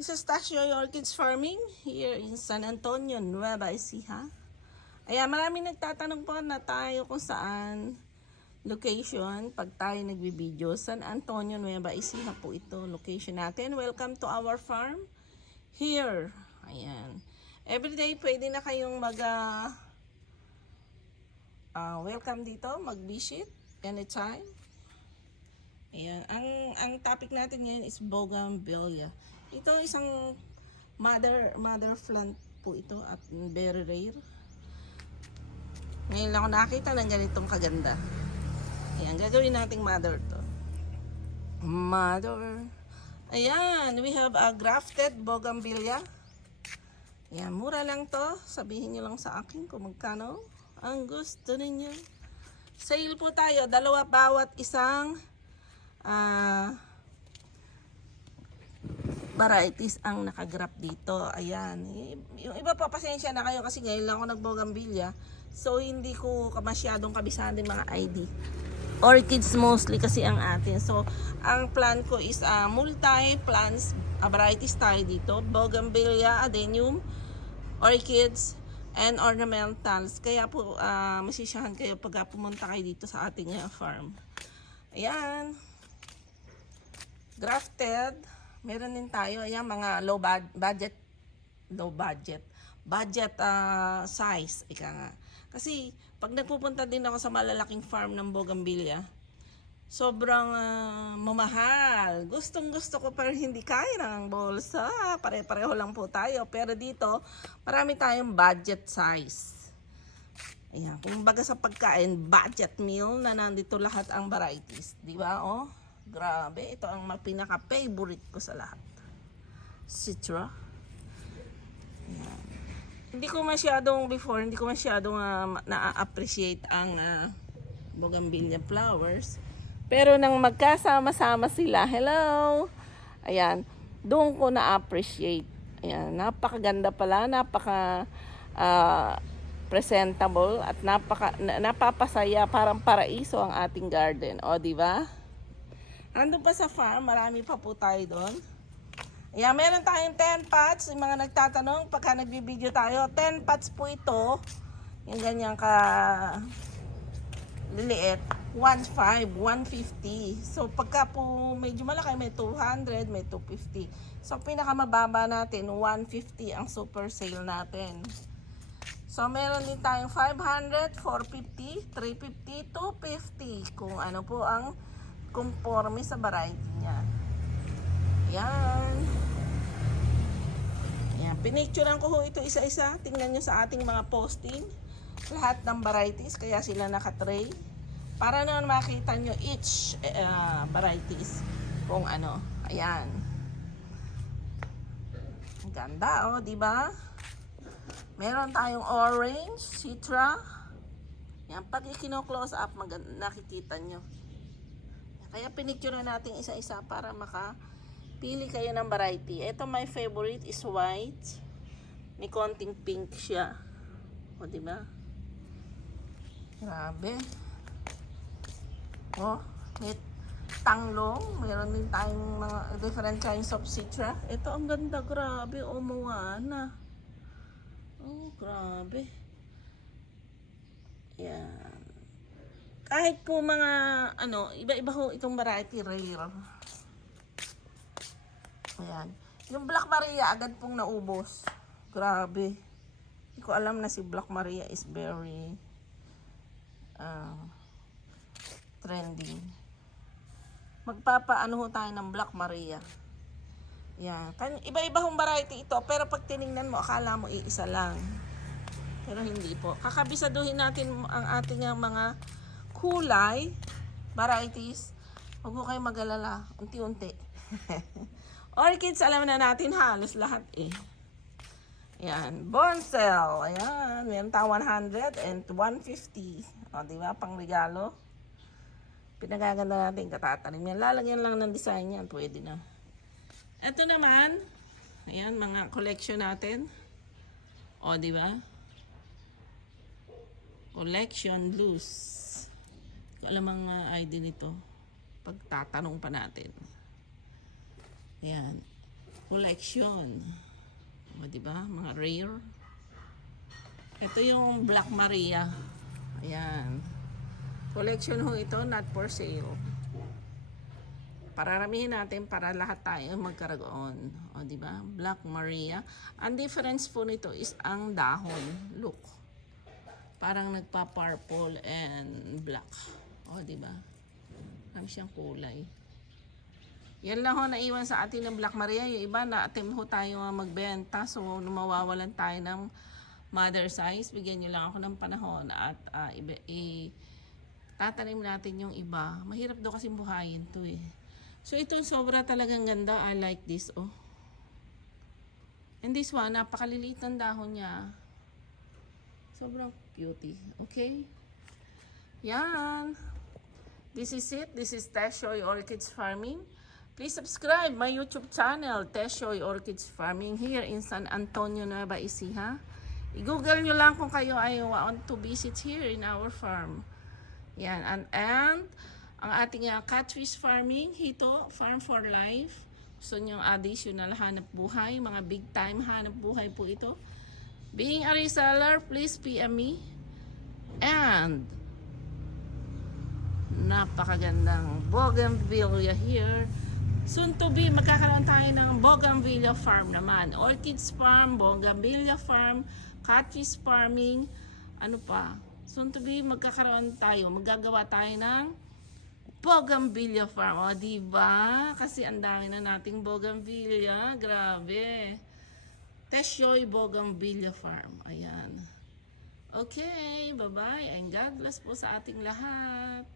This is Tasio Orchids Farming here in San Antonio, Nueva Ecija. Ayan, maraming nagtatanong po na tayo kung saan location pag tayo nagbibideo. San Antonio, Nueva Ecija po ito, location natin. Welcome to our farm here. Ayan. Everyday pwede na kayong welcome dito, mag-visit anytime. Ayan. Ang topic natin ngayon is Bougainvillea. Ito isang mother plant po ito at very rare. Ngayon lang ako nakita ng ganitong kaganda. Ayan, gagawin nating mother to. Mother. Ayan, we have a grafted Bougainvillea. Ayan, mura lang to. Sabihin nyo lang sa akin kung magkano ang gusto ninyo. Sale po tayo, dalawa bawat isang varieties ang nakagrap dito. Ayan. Yung iba pa, pasensya na kayo kasi ngayon lang ako nag-Bougainvillea. So, hindi ko masyadong kabisahan din mga ID. Orchids mostly kasi ang atin. So, ang plan ko is multi-plants varieties tayo dito. Bougainvillea, adenium, orchids, and ornamentals. Kaya po, masisiyahan kayo pag pumunta kayo dito sa ating farm. Ayan. Grafted. Meron din tayo, ayan, mga budget size, ika nga. Kasi, pag nagpupunta din ako sa malalaking farm ng Bougainvillea, sobrang mamahal. Gustong gusto ko pero hindi kaya ng bolsa. Pare-pareho lang po tayo. Pero dito, marami tayong budget size. Ayan, kung baga sa pagkain, budget meal na nandito lahat ang varieties. Di ba, oh? Grabe, ito ang pinaka-favorite ko sa lahat. Citra. Ayan. Hindi ko masyadong na-appreciate ang Bougainvillea flowers. Pero nang magkasama-sama sila, hello! Ayan, doon ko na-appreciate. Ayan, napakaganda pala, presentable at napapasaya, parang paraiso ang ating garden. O, di ba? Andun pa sa farm, marami pa po tayo doon. Ayan, meron tayong 10 pots. Yung mga nagtatanong, pagka nagbibideo tayo, 10 pots po ito. Yung ganyang liliit. 1.5, 150. So, pagka po medyo malaki, may 200, may 250. So, pinakamababa natin, 150 ang super sale natin. So, meron din tayong 500, 450, 350, 250. Kung ano po ang conforme sa variety niya. Yan. Yan. Pinicturean ko ho ito isa-isa. Tingnan nyo sa ating mga posting. Lahat ng varieties. Kaya sila naka-tray. Para naman makita nyo each varieties. Kung ano. Ayan. Ang ganda, oh. Diba? Meron tayong orange, citra. Yan. Pag i-close up, nakikita nyo. Kaya pinicture na natin isa-isa para makapili kayo ng variety. Ito, my favorite is white. May konting pink siya. O, diba? Grabe. O, may tanglong. Meron din tayong mga different kinds of citra. Ito, ang ganda. Grabe. O, Moana. Oh, grabe. Yan. Kahit po mga, iba-iba ho itong variety rare. Ayan. Yung Black Maria, agad pong naubos. Grabe. Hindi ko alam na si Black Maria is very trending. Magpapaano ho tayo ng Black Maria. Ayan. Iba-iba hong variety ito, pero pag tinignan mo, akala mo iisa lang. Pero hindi po. Kakabisaduhin natin ang ating mga kulay, varieties. Huwag ko kayo mag-alala. Unti-unti. Orchids, alam na natin halos lahat eh. Ayan. Bonsai. Ayan. Meron tayong 100 and 150. O, diba? Pang regalo. Pinagaganda natin katatanim yan. Lalagyan lang ng design yan. Pwede na. Ito naman. Ayan. Mga collection natin. O, diba? Collection loose. Alam ang ID nito. Pagtatanong pa natin. Yan. collection. O, diba? Mga rare. Ito yung Black Maria. Ayan. Collection ho ito, not for sale. Pararamihin natin para lahat tayo magkaroon. O, diba? Black Maria. Ang difference po nito is ang dahon. Look. Parang nagpa-purple and black. O, diba? Marami siyang kulay. Yan lang ho naiwan sa atin ng Black Maria. Yung iba na attempt ho tayo magbenta. So, mawawalan tayo ng mother size. Bigyan nyo lang ako ng panahon at tatanim natin yung iba. Mahirap daw kasi buhayin to eh. So, ito sobra talagang ganda. I like this, oh. And this one, napakaliliit ng dahon niya. Sobrang cutie. Okay? Yan. This is it. This is Teshoy Orchids Farming. Please subscribe my YouTube channel, Teshoy Orchids Farming, here in San Antonio, Nueva Ecija. I-google nyo lang kung kayo ay want to visit here in our farm. Yan. And ang ating catfish farming, Hito, Farm for Life. Gusto nyo additional hanap buhay, mga big time hanap buhay po ito. Being a reseller, please PM me. And napakagandang bougainvillea here. Soon to be, magkakaroon tayo ng bougainvillea farm naman. Orchids farm, bougainvillea farm, catfish farming, ano pa. Soon to be, magkakaroon tayo, maggagawa tayo ng bougainvillea farm. O, diba? Kasi ang dami na nating bougainvillea. Grabe. Teshoy Bougainvillea Farm. Ayan. Okay, bye-bye. And God bless po sa ating lahat.